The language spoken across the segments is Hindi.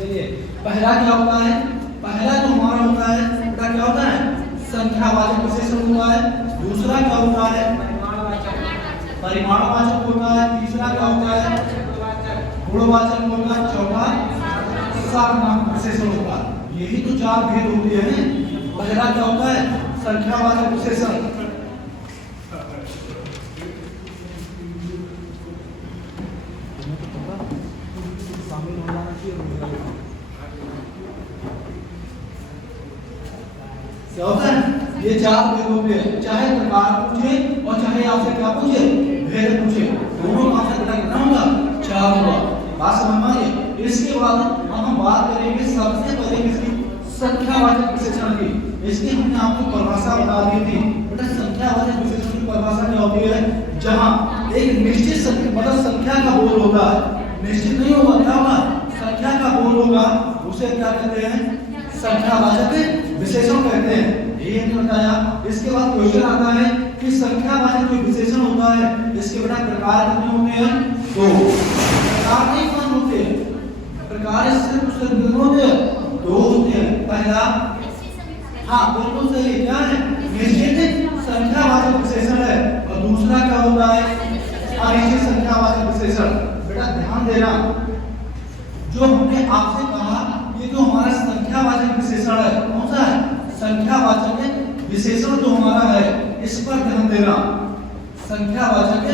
चलिए पहला क्या होता है, पहला जो हमारा होता है बेटा क्या होता है, संख्यावाचक विशेषण होता है। दूसरा क्या होता है, परिमाणवाचक होता है। तीसरा क्या होता है, गुणवाचक होता है। चौथा सार्वनामिक विशेषण होता है। यही तो चार भेद होते हैं। पहला क्या होता है, संख्यावाचक विशेषण। क्या होता है, ये चार भेद होते हैं। चाहे प्रकार पूछे और चाहे आपसे क्या पूछे, भेद पूछे, दोनों का आंसर बेटा कितना होगा, चार होगा। बात समझ में आई। इसके बाद हम बात करेंगे सबसे पहले किसकी, संख्यावाचक विशेषण की। इसकी हमने आपको परिभाषा बता दी थी बेटा। संख्यावाचक विशेषण की परिभाषा क्या होती है, जहां एक निश्चित संख्या मतलब संख्या का बोल होता है, निश्चित नहीं होगा, क्या होगा, संख्या का बोल होगा, उसे क्या कहते हैं, संख्यावाचक विशेषण कहते हैं। ये हमने बताया। इसके बाद क्वेश्चन आता है कि संख्यावाचक जो विशेषण होता है इसके बेटा प्रकार कितने होते हैं, दो। प्रकार नहीं पांच होते हैं, प्रकार सिर्फ कितने होते हैं, दो होते हैं। पहला, हाँ बिल्कुल सही, क्या है, निश्चित संख्यावाचक विशेषण है। और दूसरा क्या होता है, अनिश्चित संख्यावाचक विशेषण। बेटा ध्यान देना, जो हमने आपसे कहा ये जो हमारा संख्यावाचक विशेषण है, कौन सा है, संख्यावाचक विशेषण जो हमारा है, इस पर ध्यान देना। संख्यावाचक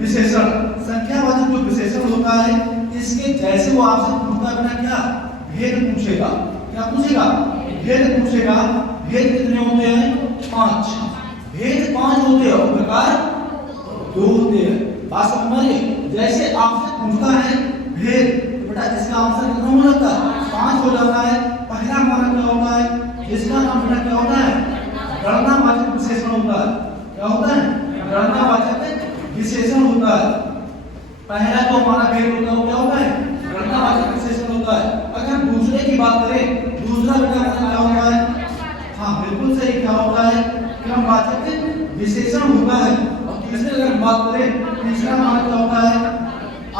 विशेषण, संख्यावाचक जो विशेषण होता है इसके जैसे वो आपसे पूछता है बेटा क्या, भेद पूछेगा। क्या पूछेगा, भेद पूछेगा। भेद कितने होते हैं, पांच। भेद पांच होते हैं और प्रकार दो होते हैं। बात समझ में आई। जैसे आपसे पूछता है भेद, बेटा इसका आंसर कितना हो जाता है, पांच हो जाता है। पहला हमारा क्या होता है, इसका नाम बेटा क्या होता है, गणनावाचक विशेषण होता है। क्या होता है, गणनावाचक विशेषण होता है। पहला जो हमारा भेद होता है वो क्या होता है, गणनावाचक विशेषण होता है। अगर दूसरे की बात करें, दूसरा बेटा क्या होता है, हाँ बिल्कुल सही, क्या होता है, क्रमवाचक विशेषण होता है। और तीसरे अगर बात करें, तीसरा हमारा क्या होता है,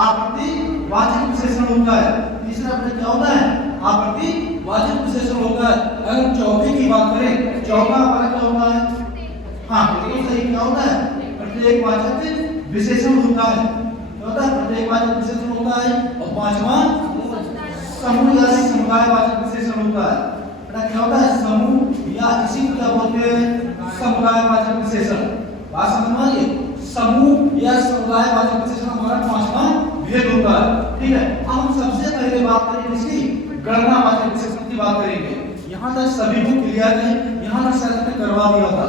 आवर्तीवाचक विशेषण होता है। तीसरा बेटा क्या होता है, आवर्तीवाचक विशेषण होता है। अगर चौथे की बात करें, चौथा हमारा क्या होता है, हाँ बिल्कुल सही, क्या होता है, प्रत्येकवाचक विशेषण होता है। क्या होता है, प्रत्येकवाचक विशेषण होता है। और पांचवा समूह या समुदायवाचक विशेषण होता है। बेटा क्या होता है, समूह या इसी को क्या बोलते हैं, समुदायवाचक विशेषण। बात समझ में आई। समूह या समुदायवाचक विशेषण हमारा पांचवा भेद होता है। ठीक है, अब हम सबसे पहले बात करेंगे इसकी गणनावाचक विशेषण की बात करेंगे। यहाँ तक सभी को क्लियर है, यहाँ तक सर ने करवा दिया था,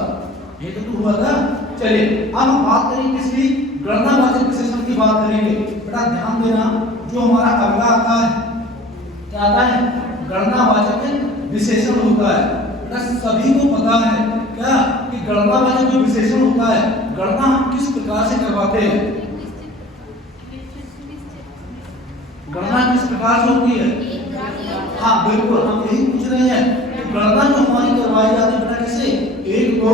ये तो हुआ था। चलिए अब हम बात करेंगे इसकी गणनावाचक विशेषण की बात करेंगे। बेटा ध्यान देना, जो हमारा अगला आता है क्या आता है, गणनावाचक विशेषण होता है। बेटा सभी को पता है क्या कि गणनावाचक जो विशेषण होता है, गणना हम किस प्रकार से करवाते हैं, गणना किस प्रकार से होती है, हाँ बिल्कुल हम यही पूछ रहे हैं कि गणना जो हमारी करवाई जाती है बेटा कैसे, 1 2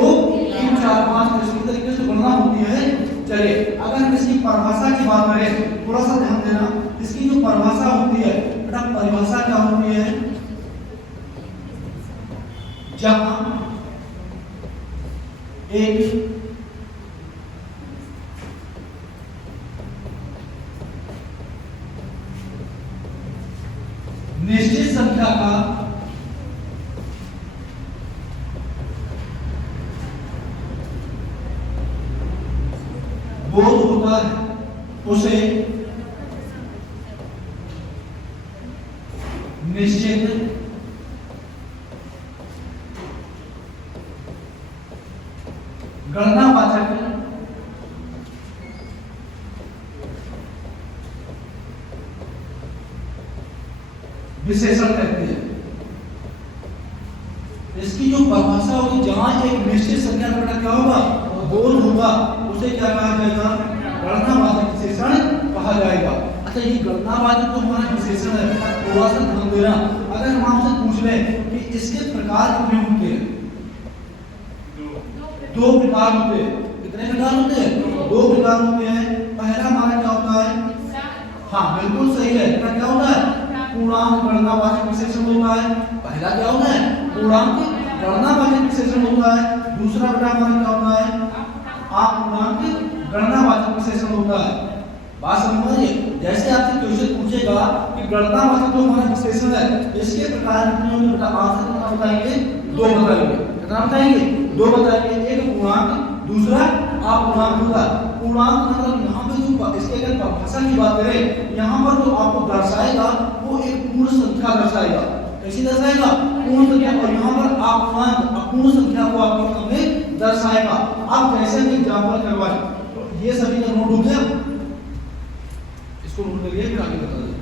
3 4 5 इस तरीके से गणना होती है। चलिए अगर हम इसकी परिभाषा की बात करें, थोड़ा सा ध्यान देना, इसकी जो परिभाषा होती है बेटा, परिभाषा क्या होती है, जहां एक निश्चित संख्या का बोध होता है उसे निश्चित गणनावाचक विशेषण कहते हैं। इसकी जो परिभाषा होगी, जहां एक निश्चित संख्या का क्या होगा, बोध होगा, उसे क्या कहा जाएगा, गणनावाचक विशेषण कहा जाएगा। अच्छा ये गणनावाचक जो हमारा विशेषण है, थोड़ा सा ध्यान देना। अगर हम आपसे पूछ लें कि इसके प्रकार कितने होते हैं, दो प्रकार होते हैं। कितने प्रकार होते हैं, दो प्रकार होते हैं। पहला हमारा क्या होता है, हाँ बिल्कुल सही है, क्या होता है, पूर्णांक पूर्णांक गणनावाचक विशेषण होता है। पहला क्या होता है? पूर्णांक गणनावाचक विशेषण होता है। दूसरा बेटा हमारा क्या होता है? अपूर्णांक गणनावाचक विशेषण होता है। बात समझ में? जैसे आपसे क्वेश्चन पूछेगा कि गणनावाचक जो हमारा विशेषण है इसके प्रकार कितने होंगे बेटा? आंसर कितना बताएंगे? 2 बताएंगे। कितना बताएंगे? 2 बताएंगे। एक पूर्णांक, दूसरा अपूर्णांक होगा। पूर्णांक मतलब यहाँ पे जो इसके अगर भाषा की बात करें, यहाँ पर जो आपको दर्शाएगा वो एक पूर्ण संख्या दर्शाएगा। कैसी दर्शाएगा? पूर्ण संख्या। और यहाँ पर अपूर्णांक अपूर्ण संख्या को आपके सामने दर्शाएगा। आप जैसे भी एग्जांपल करवाएं तो ये सभी का नोट हो गया, इसको नोट करिए फिर आगे बता दें।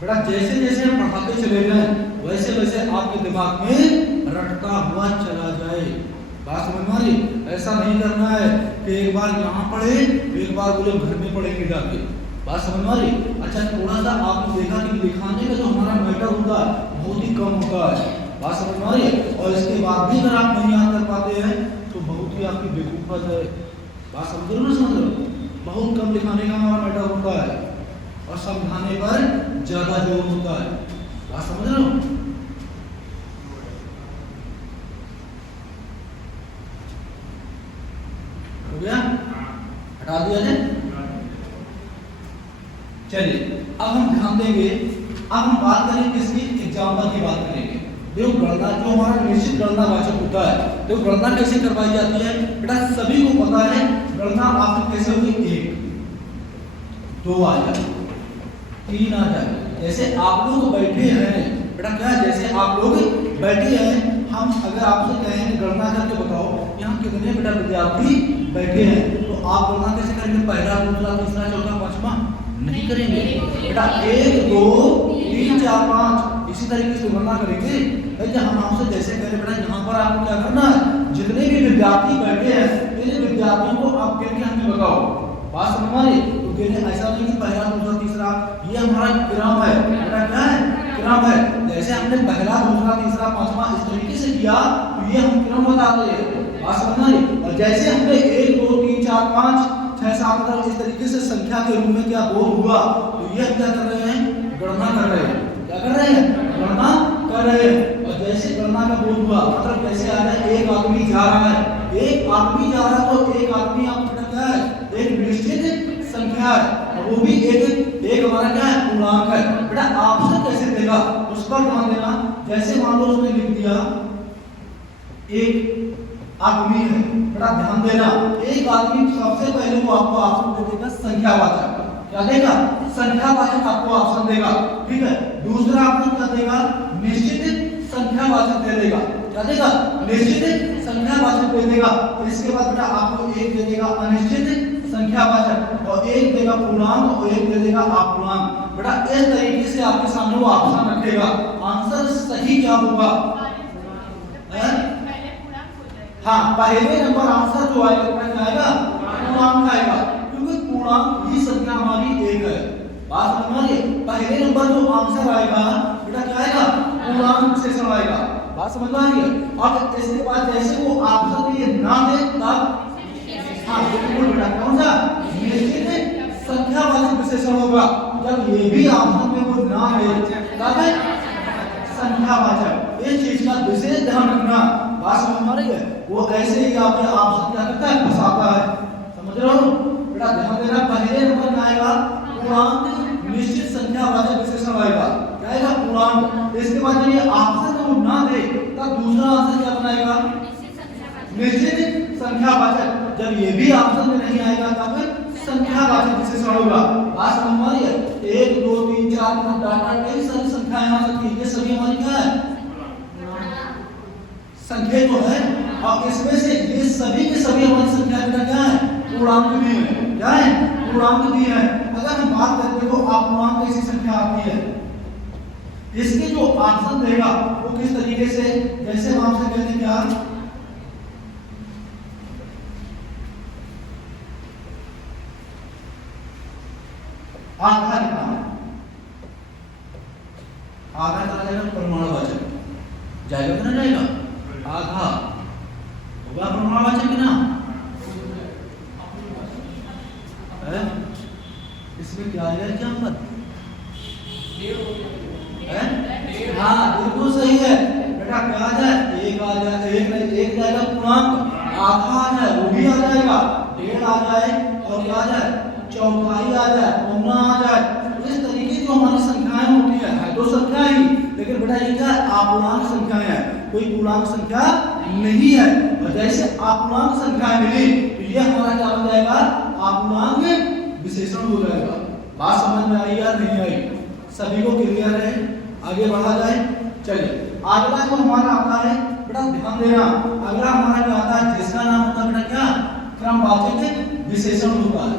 बेटा जैसे जैसे हम पढ़ाते चले जाएं वैसे वैसे आपके दिमाग में रटता हुआ चला जाए। बात समझ में आ रही? ऐसा नहीं करना है कि एक बार यहाँ पढ़े एक बार बोले घर में पढ़ेंगे जाके। बात समझ में आ रही? अच्छा थोड़ा सा आपने देखा कि लिखाने का जो हमारा मैटर होता है बहुत ही कम होता है। बात समझ में आ रही है? और इसके बाद भी अगर आप नहीं याद कर पाते हैं तो बहुत ही आपकी बेवकूफ़त है। बात समझ रहे हो ना? समझ रहे हो? बहुत कम लिखाने का हमारा मैटर होता है और समझाने पर ज्यादा जोर होता है। बात समझ रहे हो? हो गया? हटा दिया जाए? चलिए अब हम ध्यान देंगे। अब हम बात करेंगे किसकी? एग्जाम्पल की बात करेंगे। देखो गणना जो हमारा निश्चित गणनावाचक होता है, देखो गणना कैसे करवाई जाती है बेटा? सभी को पता है गणना आपकी कैसे होगी? 1 2 आ जाए, 3 आ जाए। जैसे आप लोग बैठे हैं बेटा, क्या है? जैसे आप लोग बैठे हैं, हम अगर आपसे कहें गणना करके बताओ यहाँ कितने बेटा विद्यार्थी बैठे हैं, तो आप गणना कैसे करेंगे? पहला, दूसरा, तीसरा, चौथा, पांचवा नहीं करेंगे बेटा। 1 2 3 4 5 इसी तरीके से गणना करेंगे। जब हम आपसे जैसे कह रहे बेटा यहाँ पर आपको क्या करना है? जितने भी विद्यार्थी बैठे हैं इन विद्यार्थियों को आप करके हमें बताओ। बात समझ में आ रही? तो कहने ऐसा नहीं कि पहला, दूसरा, तीसरा, ये हमारा क्रम है बेटा। क्या है? क्रम है। जैसे हमने पहला, दूसरा, तीसरा, पांचवा इस तरीके से किया तो ये हम क्रम बताते हैं। बात समझ में आ रही? और जैसे हमने 1 2 3 4 5 6 7 इस तरीके से संख्या के रूप में क्या बोल हुआ तो ये हम क्या कर रहे हैं? गणना कर रहे हैं। क्या कर रहे हैं? गणना कर रहे हैं। और जैसे गणना का बोल हुआ मतलब जैसे आ रहा है एक आदमी जा रहा है, एक आदमी जा रहा है तो एक आदमी आपका क्या है? एक निश्चित संख्या है और वो भी एक हमारा क्या है? पूर्णांक है। बेटा ऑप्शन कैसे देगा उस पर ध्यान देना। जैसे मान लो उसने लिख दिया एक आदमी है, बेटा ध्यान देना एक आदमी सबसे पहले वो आपको ऑप्शन दे देगा संख्यावाचक। क्या देगा? संख्यावाचक आपको ऑप्शन देगा। ठीक है। दूसरा ऑप्शन क्या देगा? निश्चित संख्यावाचक दे देगा। क्या देगा? निश्चित संख्यावाचक दे देगा। इसके बाद बेटा आपको एक दे देगा अनिश्चित संख्यावाचक और एक देगा पूर्णांक और एक दे देगा अपूर्णांक। बेटा इस तरीके से आपके सामने वो ऑप्शन रखेगा। आंसर सही क्या होगा? हाँ पहले नंबर आंसर जो आएगा क्या आएगा? पूर्णांक आएगा, क्योंकि पूर्णांक ही संख्या हमारी 1 है। बात समझ में आ रही है? पहले नंबर जो आंसर आएगा बेटा क्या आएगा? पूर्णांक विशेषण आएगा। बात समझ में आ रही है? अब इसके बाद जैसे वो ऑप्शन ये ना दे तब हाँ बिल्कुल बेटा कौन सा? निश्चित संख्यावाचक विशेषण होगा। जब ये भी ऑप्शन में वो ना दे तब संख्यावाचक। इस चीज का विशेष ध्यान रखना। बात समझ में आ रही है? वो ऐसे ही आपके ऑप्शन क्या करता है? फंसाता है। समझ रहे हो बेटा? ध्यान देना पहले नंबर में आएगा पूर्णांक निश्चित संख्यावाचक विशेषण आएगा। क्या आएगा? पूर्णांक। इसके बाद जब ये ऑप्शन वो ना दे तब दूसरा आंसर क्या बनाएगा? निश्चित संख्यावाचक। जब ये भी ऑप्शन में नहीं आएगा तब संख्यावाचक विशेषण होगा। बात समझ में आ रही है? 1 2 3 4 5 डाटा कई सारी संख्याएं आ सकती है। ये सभी हमारी क्या है? संख्या तो है और इसमें से ये सभी के सभी हमारी संख्या बेटा क्या है? पूर्णांक भी है। क्या है? पूर्णांक भी है। अगर हम बात करते हो अपूर्णांक कैसी संख्या आती है, इसके जो ऑप्शन देगा वो किस तरीके से? जैसे हम आपसे कहते हैं क्या? आधा कितना है? आधा कहा जाएगा परमाणुवाचक। जाएगा कि ना जाएगा? आधा। होगा प्रमाणवाचक कि ना? है? इसमें क्या है क्या मत? है? हाँ बिल्कुल सही है बेटा। क्या आ जाए? एक आ जाए, एक जाएगा पूर्णांक, आधा आ जाए वो भी आ जाएगा, डेढ़ आ जाए और क्या आ जाए? चौथाई आ जाए, पौना आ जाए। इस तरीके जो हमारी संख्याएं होती है तो संख्या ही, लेकिन बेटा ये क्या है? अपूर्णांक संख्याएं हैं, कोई पूर्णांक संख्या नहीं है। और जैसे अपूर्णांक संख्या मिली तो ये हमारा क्या हो जाएगा? अपूर्णांक विशेषण हो जाएगा। बात समझ में आई या नहीं आई? सभी को क्लियर है? आगे बढ़ा जाए। चलिए अगला जो हमारा आता है बेटा, ध्यान देना, अगला हमारा क्या आता है? जिसका नाम होता है बेटा क्या? क्रमवाचक विशेषण होता है।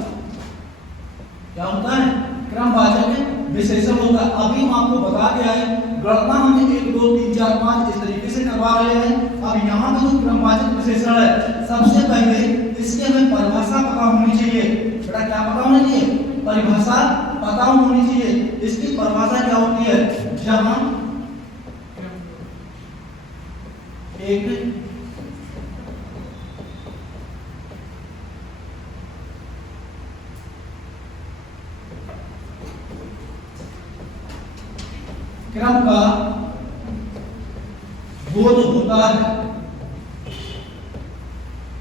क्या होता है? क्रमवाचक विशेषण होता है। अभी हम आपको बता के आए, गणना हम 1 2 3 4 5 इस तरीके से करवा रहे हैं। अब यहाँ का जो क्रमवाचक विशेषण है, सबसे पहले इसके हमें परिभाषा पता होनी चाहिए। बेटा क्या पता होनी चाहिए? परिभाषा पता होनी चाहिए। इसकी परिभाषा क्या होती है? जहां एक क्रम का बोध होता है।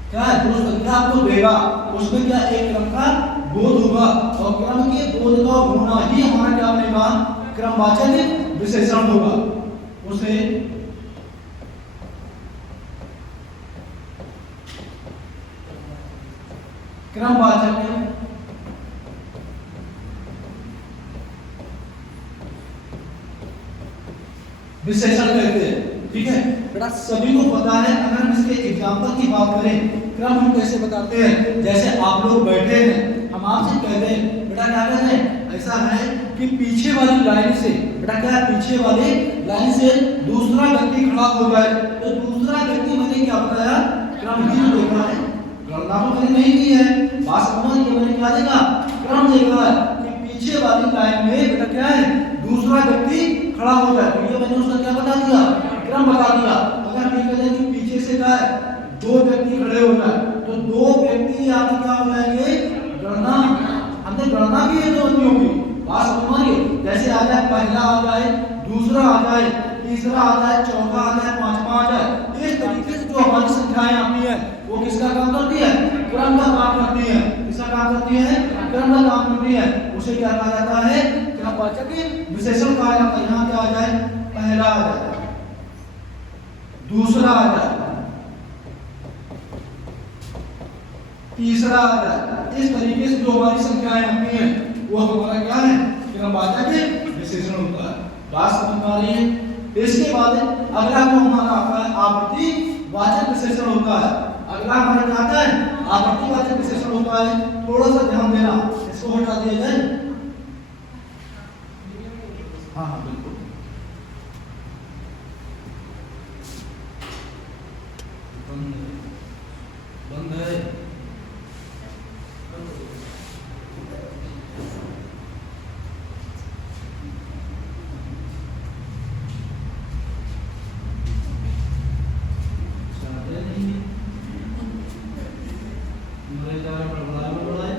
क्या है? जो संख्या आपको देगा उसमें क्या एक क्रम का बोध होगा, और क्रम के बोध का होना ही हमारा क्या बनेगा? क्रमवाचक विशेषण होगा। उसे क्रमवाचक विशेषण कहते हैं। ठीक है बेटा, सभी को पता है। अगर हम इसके एग्जांपल की बात करें, क्रम हम कैसे बताते हैं? जैसे आप लोग बैठे हैं, हम आपसे कहते हैं बेटा क्या कहते हैं? ऐसा है कि पीछे वाली लाइन से, बेटा क्या है? पीछे वाली लाइन से दूसरा व्यक्ति खड़ा हो जाए तो दूसरा व्यक्ति मैंने क्या बताया? क्रम ही तो देखा है, गणना तो मैंने नहीं की है। बात समझ में? मैंने क्या देखा? क्रम देखा है कि पीछे वाली लाइन में बेटा क्या है? दूसरा व्यक्ति खड़ा हो जाए, तो ये मैंने उसका क्या बता दिया? क्रम बता दिया। अगर हम ये कहते हैं कि पीछे से क्या है? 2 व्यक्ति खड़े हो जाए तो 2 व्यक्ति यहाँ पे क्या हो जाएंगे? गणना, हमने गणना की है 2 व्यक्तियों की। बात समझ में? जैसे आ जाए, पहला आ जाए, दूसरा आ जाए, तीसरा आ जाए, चौथा आ जाए, पांचवा आ जाए। इस तरीके से जो हमारी संख्याएं आती है वो किसका काम करती है? क्रम का काम करती है। किसका काम करती है? क्रम का काम करती है। उसे क्या कहा जाता है? क्रमवाचक विशेषण कहा जाता है। यहाँ क्या आ जाए? पहला आ जाए, दूसरा आ जाए, तीसरा आ जाए। इस तरीके से जो हमारी संख्याएं आती हैं वो हमारा क्या है? क्रमवाचक विशेषण होता है। बात समझ में आ रही है? इसके बाद अगला जो हमारा आता है आवर्तीवाचक विशेषण होता है। अगला हमारा क्या आता है? आवर्तीवाचक विशेषण होता है। थोड़ा सा ध्यान देना, इसको हटा दिया जाए। हाँ हाँ बिल्कुल।